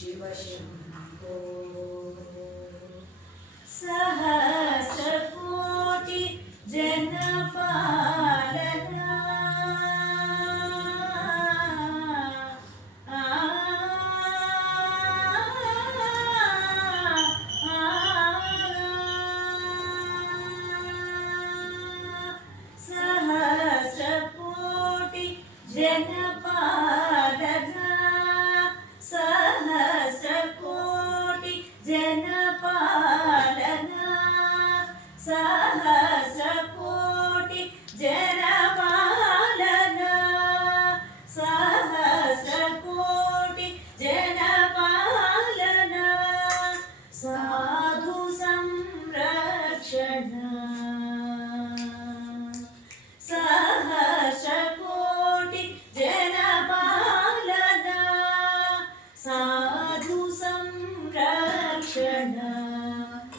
शिव शम्भो सहस्रकोटि जनपालना सहस्रकोटि जनपालना सहस्रकोटि जनपालना सहस्रकोटि जनपालना सहस्रकोटि जनपालना साधु संरक्षण सहस्रकोटि जनपालना साधु संरक्षण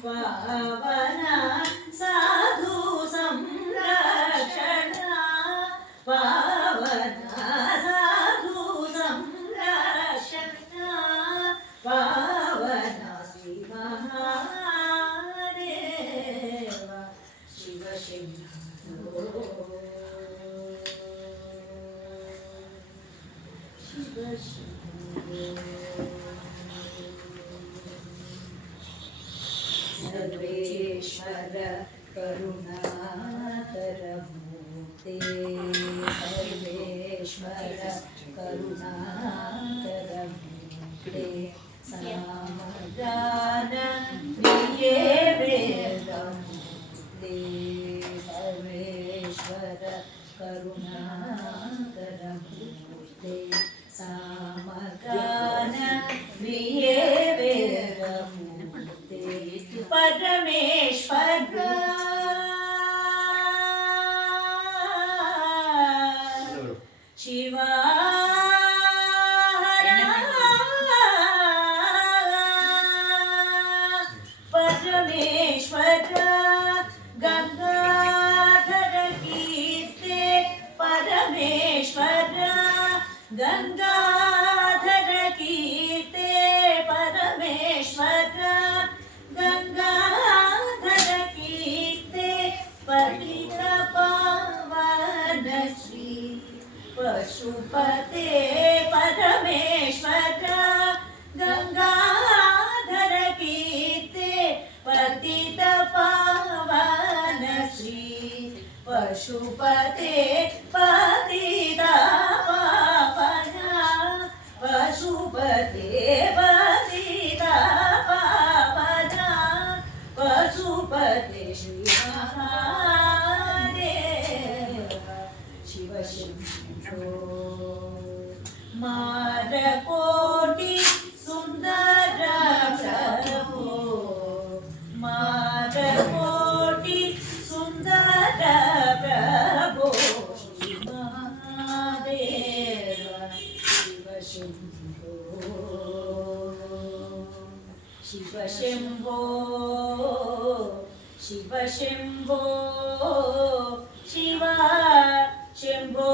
पावना साधु संरक्षण पावना साधु संरक्षण पावना श्री महादेव शिव शम्भो शिव शम्भो सर्वेश्वर करुणाकरमूर्ते सर्वेश्वर करुणाकरमूर्ते समादान प्रिये वेदमूर्ते सर्वेश्वर करुणाकरमूर्ते समादान प्रिये वेदमूर्ते परमेश्वर शिवा परमेश्वर गंगाधर कीर्ते परमेश्वर गंगाधर कीर्ते परमेश्वर गंगाधर कीर्ते पतित पावन श्री पशुपते परमेश्वर गंगाधर कीर्ते पतित पावन श्री पशुपते पतित पावन पशुपते पतित पावन पशुपते श्री महादेव शिव शम्भो मारकोटि सुंदर प्रभो मारकोटि सुंदर प्रभो श्री महादेव शिव शम्भो शिव शम्भो शिव शम्भो शिव शम्भो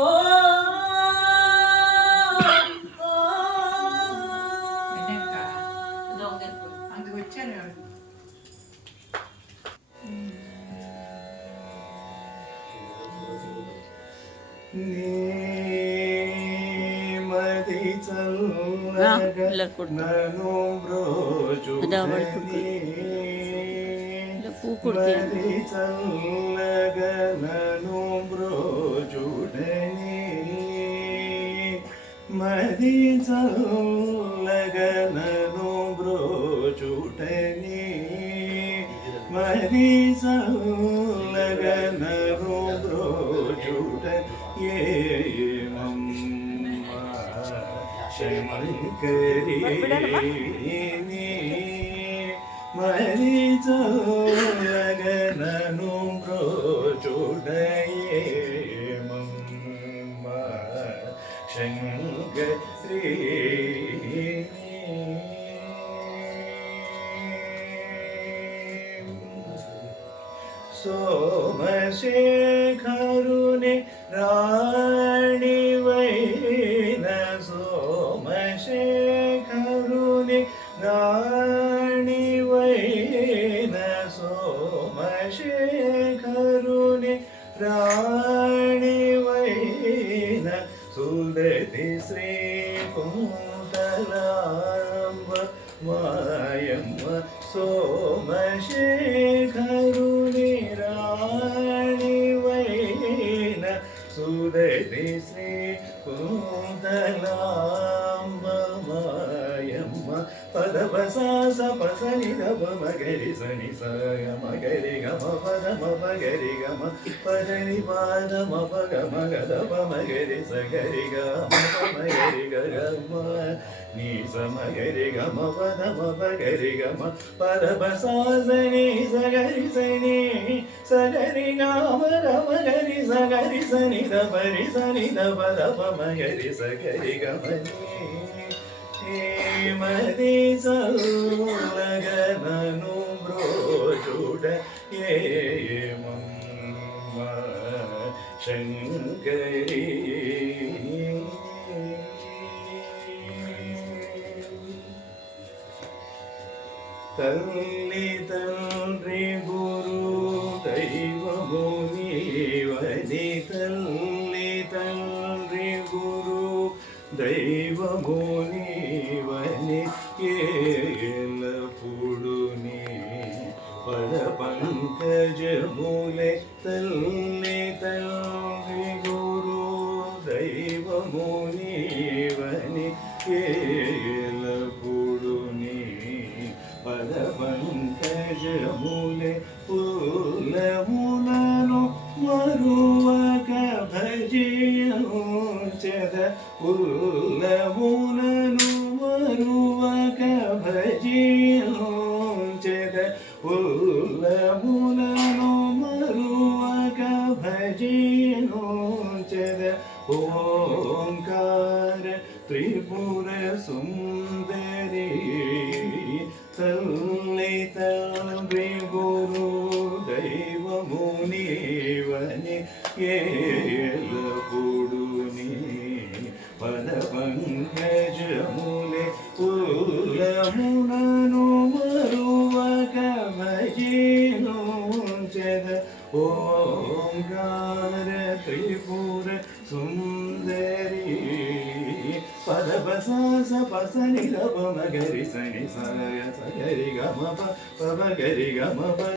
सोमशेखरुने राणिवैन सोमशेखरुने రాణివైన సోమశేఖరుని రాణివైన సుదతి శ్రీ కుంతలాంబ మాయమ్మ సోమశేఖరుని రాణివైన సుదతి శ్రీ కుంతలాంబ మాయమ్మ పదపసాస పసని దప మగరి సని సగ మగరి గమ పద మగరి గమ పదని పాద మపగ మగదప మగరి సగరి గమ మగరి గమ నీ సమగరి గమ పద మగరి గమ పదపసాసని సగరి సని సగరి గమ గమగరి సగరి సని దపరి సని దప దప మగరి సగరి గమని మది సల్లగనను బ్రోచుడ ఏమమ్మ శంకరి తల్లి తండ్రి గురు దైవము నీవని తల్లి తండ్రి గురు దైవము నీవని ఏలపుడు నీ పద పంకజములే తల్లి తండ్రి గురు దైవము నీవని ఏలపుడు నీ పద పంకజములే పూలములను మరువక భజించద పూలములను మరువక భజించద పూలములను మరువక భజించద ఓంకార త్రిపుర సుందరి తల్లి తండ్రి గురు దైవము నీవని ఏలపుడు నీ పద పంకజములే పూలములను మరువక భజించద ఓంకార త్రిపుర సుందరి పదపసాస పసని గమ మగరి సని సగ సగరి గమ ప మగరి గమ పద